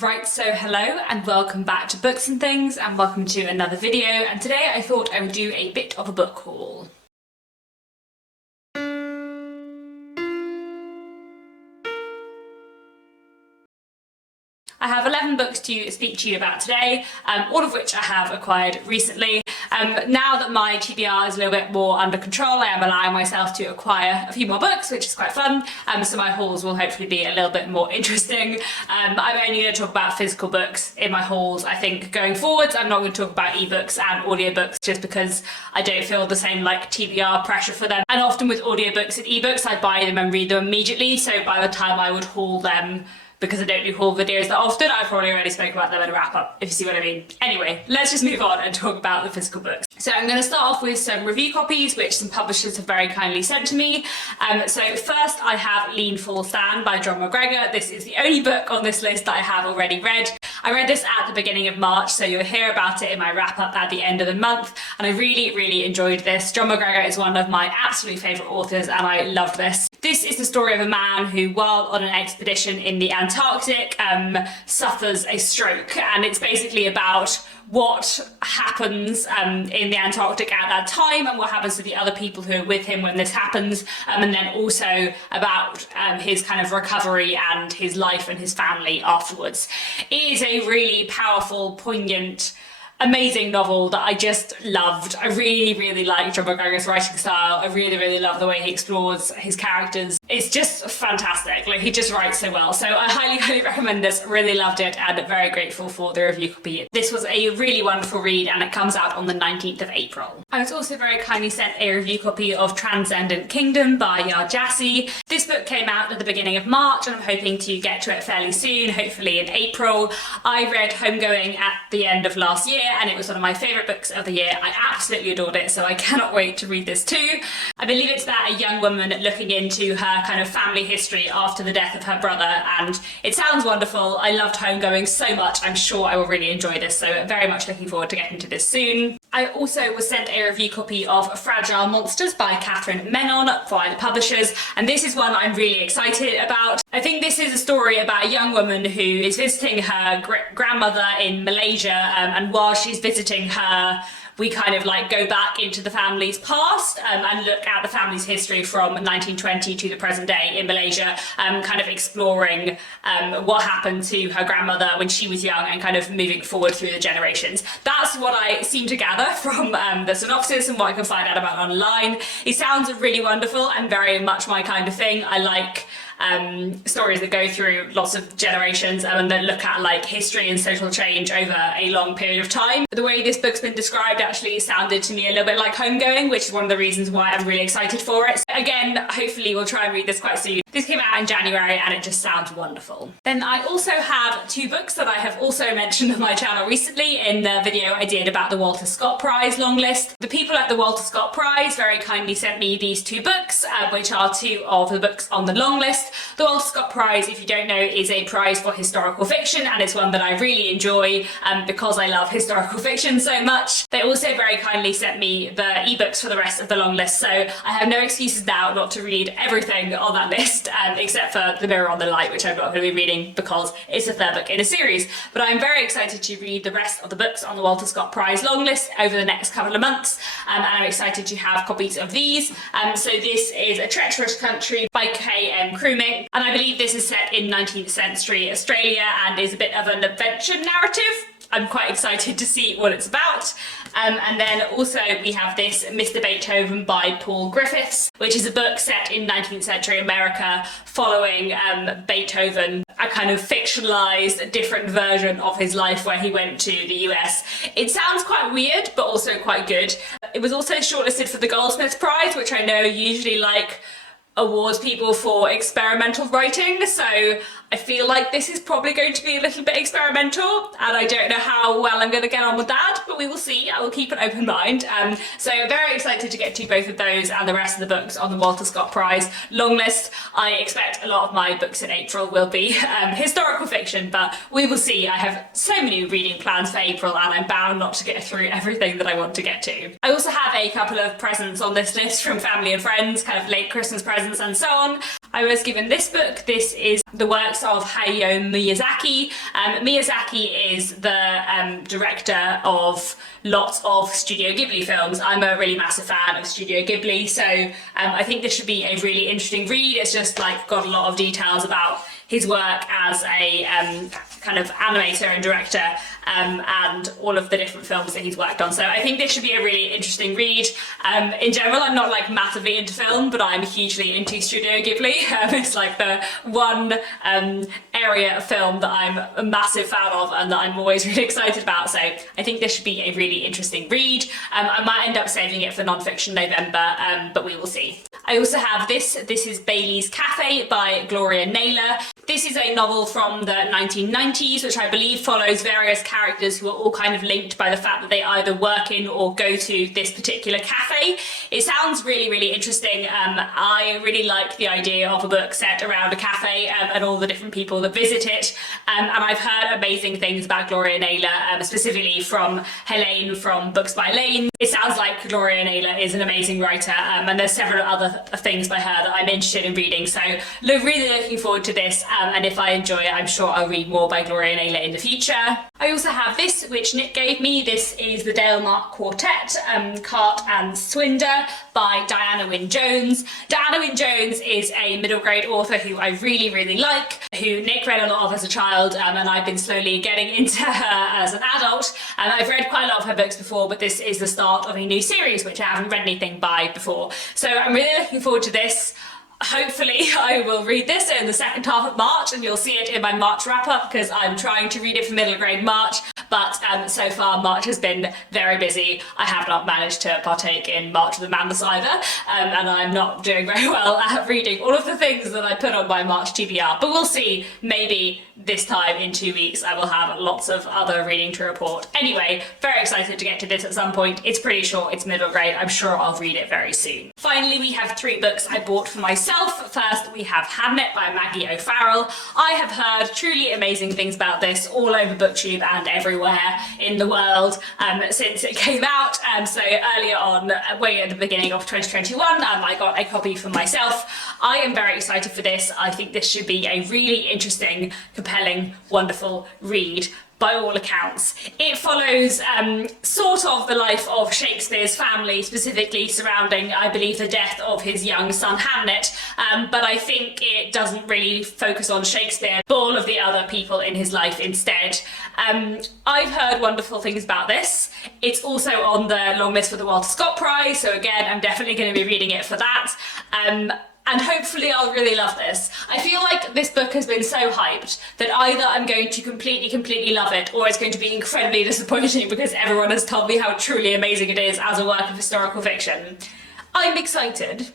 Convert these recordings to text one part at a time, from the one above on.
Right, so hello and welcome back to Books and Things, and welcome to another video, and today I thought I would do a bit of a book haul. I have 11 books to speak to you about today, all of which I have acquired recently. Now that my TBR is a little bit more under control, I am allowing myself to acquire a few more books, which is quite fun, so my hauls will hopefully be a little bit more interesting. I'm only going to talk about physical books in my hauls, I think, going forwards. I'm not going to talk about ebooks and audiobooks just because I don't feel the same TBR pressure for them. And often with audiobooks and ebooks, I buy them and read them immediately, so by the time I would haul them, because I don't do haul videos that often, I've probably already spoken about them in a wrap up, if you see what I mean. Anyway, let's just move on and talk about the physical books. So I'm going to start off with some review copies, which some publishers have very kindly sent to me. So first I have Lean Full Stand by John McGregor. This is the only book on this list that I have already read. I read this at the beginning of March, so you'll hear about it in my wrap up at the end of the month, and I really enjoyed this. John McGregor is one of my absolute favourite authors, and I loved this. This is the story of a man who, while on an expedition in the Antarctic, suffers a stroke, and it's basically about what happens in the Antarctic at that time and what happens to the other people who are with him when this happens, and then also about his kind of recovery and his life and his family afterwards. It is a really powerful, poignant, amazing novel that I just loved. I really like John McGregor's writing style. I really love the way he explores his characters. It's just fantastic. He just writes so well. So I highly recommend this. Really loved it and very grateful for the review copy. This was a really wonderful read and it comes out on the 19th of April. I was also very kindly sent a review copy of Transcendent Kingdom by Yaa Gyasi. This book came out at the beginning of March and I'm hoping to get to it fairly soon, hopefully in April. I read Homegoing at the end of last year and it was one of my favourite books of the year. I absolutely adored it, so I cannot wait to read this too. I believe it's about a young woman looking into her kind of family history after the death of her brother, and it sounds wonderful. I loved Homegoing so much. I'm sure I will really enjoy this, so very much looking forward to getting to this soon. I also was sent a review copy of Fragile Monsters by Catherine Menon by the publishers, and this is one I'm really excited about. I think this is a story about a young woman who is visiting her grandmother in Malaysia, and while she's visiting her, we kind of go back into the family's past and look at the family's history from 1920 to the present day in Malaysia, kind of exploring what happened to her grandmother when she was young and kind of moving forward through the generations. That's what I seem to gather from the synopsis and what I can find out about online. It sounds really wonderful and very much my kind of thing. I like stories that go through lots of generations and that look at history and social change over a long period of time. The way this book's been described actually sounded to me a little bit like Homegoing, which is one of the reasons why I'm really excited for it. So again, hopefully we'll try and read this quite soon. This came out in January and it just sounds wonderful. Then I also have two books that I have also mentioned on my channel recently in the video I did about the Walter Scott Prize long list. The people at the Walter Scott Prize very kindly sent me these two books, which are two of the books on the long list. The Walter Scott Prize, if you don't know, is a prize for historical fiction, and it's one that I really enjoy because I love historical fiction so much. They also very kindly sent me the ebooks for the rest of the long list, so I have no excuses now not to read everything on that list, except for The Mirror on the Light, which I'm not going to be reading because it's the third book in a series. But I'm very excited to read the rest of the books on the Walter Scott Prize long list over the next couple of months, and I'm excited to have copies of these. So this is A Treacherous Country by K.M. Krumink. And I believe this is set in 19th century Australia and is a bit of an adventure narrative. I'm quite excited to see what it's about. And then also we have this Mr. Beethoven by Paul Griffiths, which is a book set in 19th century America following Beethoven, a kind of fictionalized different version of his life where he went to the US. It sounds quite weird, but also quite good. It was also shortlisted for the Goldsmiths Prize, which I know usually awards people for experimental writing, so I feel like this is probably going to be a little bit experimental and I don't know how well I'm going to get on with that, but we will see. I will keep an open mind. So very excited to get to both of those and the rest of the books on the Walter Scott Prize long list. I expect a lot of my books in April will be historical fiction, but we will see. I have so many reading plans for April and I'm bound not to get through everything that I want to get to. I also have a couple of presents on this list from family and friends, kind of late Christmas presents and so on. I was given this book. This is The Works likes of Hayao Miyazaki. Miyazaki is the director of lots of Studio Ghibli films. I'm a really massive fan of Studio Ghibli, so I think this should be a really interesting read. It's just like got a lot of details about his work as a kind of animator and director, and all of the different films that he's worked on. So I think this should be a really interesting read. In general, I'm not like massively into film, but I'm hugely into Studio Ghibli. It's like the one area of film that I'm a massive fan of and that I'm always really excited about. So I think this should be a really interesting read. I might end up saving it for non-fiction November, but we will see. I also have this is Bailey's Cafe by Gloria Naylor. This is a novel from the 1990s, which I believe follows various characters who are all kind of linked by the fact that they either work in or go to this particular cafe. It sounds really, really interesting. I really like the idea of a book set around a cafe and all the different people that visit it. And I've heard amazing things about Gloria Naylor, specifically from Helene from Books by Lane. It sounds like Gloria Naylor is an amazing writer, and there's several other things by her that I'm interested in reading. So really looking forward to this. And if I enjoy it, I'm sure I'll read more by Gloria Naylor in the future. I also have this, which Nick gave me. This is the Dale Mark Quartet, Cart and Swinder by Diana Wynne Jones. Diana Wynne Jones is a middle grade author who I really, really like, who Nick read a lot of as a child, and I've been slowly getting into her as an adult. And I've read quite a lot of her books before, but this is the start of a new series, which I haven't read anything by before. So I'm really looking forward to this. Hopefully I will read this in the second half of March, and you'll see it in my March wrap-up because I'm trying to read it for middle grade March, but so far March has been very busy. I have not managed to partake in March of the Madness either, and I'm not doing very well at reading all of the things that I put on my March TBR, but we'll see. Maybe this time in 2 weeks I will have lots of other reading to report. Anyway, very excited to get to this at some point. It's pretty short, it's middle grade. I'm sure I'll read it very soon. Finally, we have 3 books I bought for myself. First, we have Hamnet by Maggie O'Farrell. I have heard truly amazing things about this all over BookTube and everywhere in the world since it came out. So earlier on, way at the beginning of 2021, I got a copy for myself. I am very excited for this. I think this should be a really interesting, compelling, wonderful read. By all accounts. It follows sort of the life of Shakespeare's family, specifically surrounding, I believe, the death of his young son Hamnet, but I think it doesn't really focus on Shakespeare, but all of the other people in his life instead. I've heard wonderful things about this. It's also on the long list for the Walter Scott Prize, so again, I'm definitely going to be reading it for that. And hopefully I'll really love this. I feel like this book has been so hyped that either I'm going to completely love it, or it's going to be incredibly disappointing because everyone has told me how truly amazing it is as a work of historical fiction. I'm excited,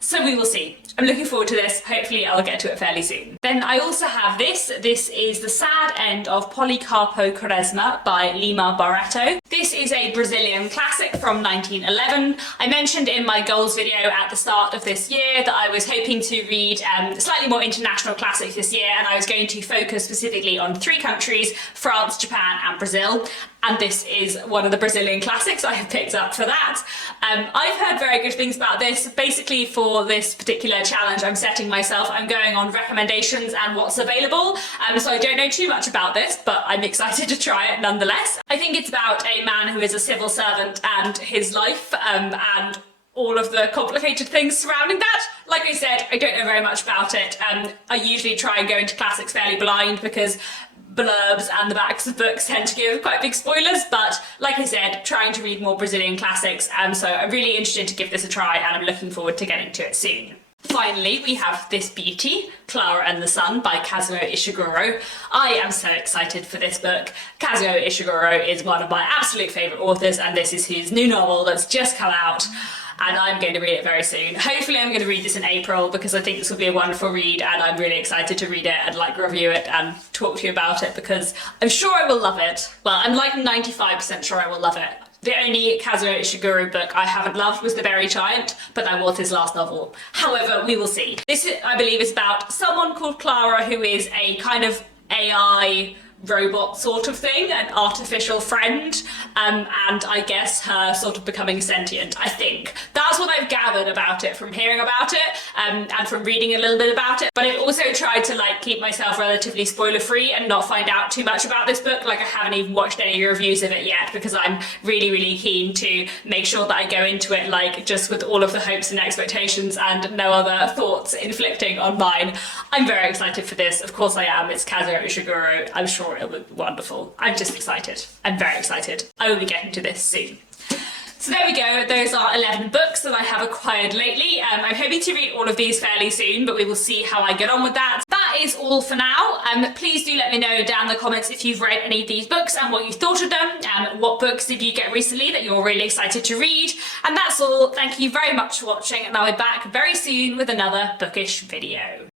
so we will see. I'm looking forward to this. Hopefully I'll get to it fairly soon. Then I also have this. This is The Sad End of Policarpo Quaresma by Lima Barreto. This is a Brazilian classic from 1911. I mentioned in my goals video at the start of this year that I was hoping to read slightly more international classics this year, and I was going to focus specifically on 3 countries, France, Japan and Brazil. And this is one of the Brazilian classics I have picked up for that. I've heard very good things about this. Basically, for this particular challenge I'm setting myself, I'm going on recommendations and what's available. So I don't know too much about this, but I'm excited to try it nonetheless. I think it's about a man who is a civil servant and his life, and all of the complicated things surrounding that. Like I said, I don't know very much about it. I usually try and go into classics fairly blind because blurbs and the backs of books tend to give quite big spoilers, but like I said, trying to read more Brazilian classics, so I'm really interested to give this a try, and I'm looking forward to getting to it soon. Finally, we have this beauty, Clara and the Sun by Kazuo Ishiguro. I am so excited for this book. Kazuo Ishiguro is one of my absolute favourite authors, and this is his new novel that's just come out, and I'm going to read it very soon. Hopefully I'm going to read this in April because I think this will be a wonderful read, and I'm really excited to read it and review it and talk to you about it because I'm sure I will love it. Well, I'm 95% sure I will love it. The only Kazuo Ishiguro book I haven't loved was The Berry Giant, but that was his last novel. However, we will see. This, I believe, is about someone called Clara who is a kind of AI robot sort of thing, an artificial friend, and I guess her sort of becoming sentient, I think. That's what I've gathered about it from hearing about it, and from reading a little bit about it. But I've also tried to like keep myself relatively spoiler free and not find out too much about this book. Like I haven't even watched any reviews of it yet because I'm really keen to make sure that I go into it like just with all of the hopes and expectations and no other thoughts inflicting on mine. I'm very excited for this. Of course I am. It's Kazuo Ishiguro. I'm sure it'll be wonderful. I'm just excited. I'm very excited. I will be getting to this soon. So there we go, those are 11 books that I have acquired lately. I'm hoping to read all of these fairly soon, but we will see how I get on with that. That is all for now. Please do let me know down in the comments if you've read any of these books and what you thought of them, and what books did you get recently that you're really excited to read. And that's all. Thank you very much for watching, and I'll be back very soon with another bookish video.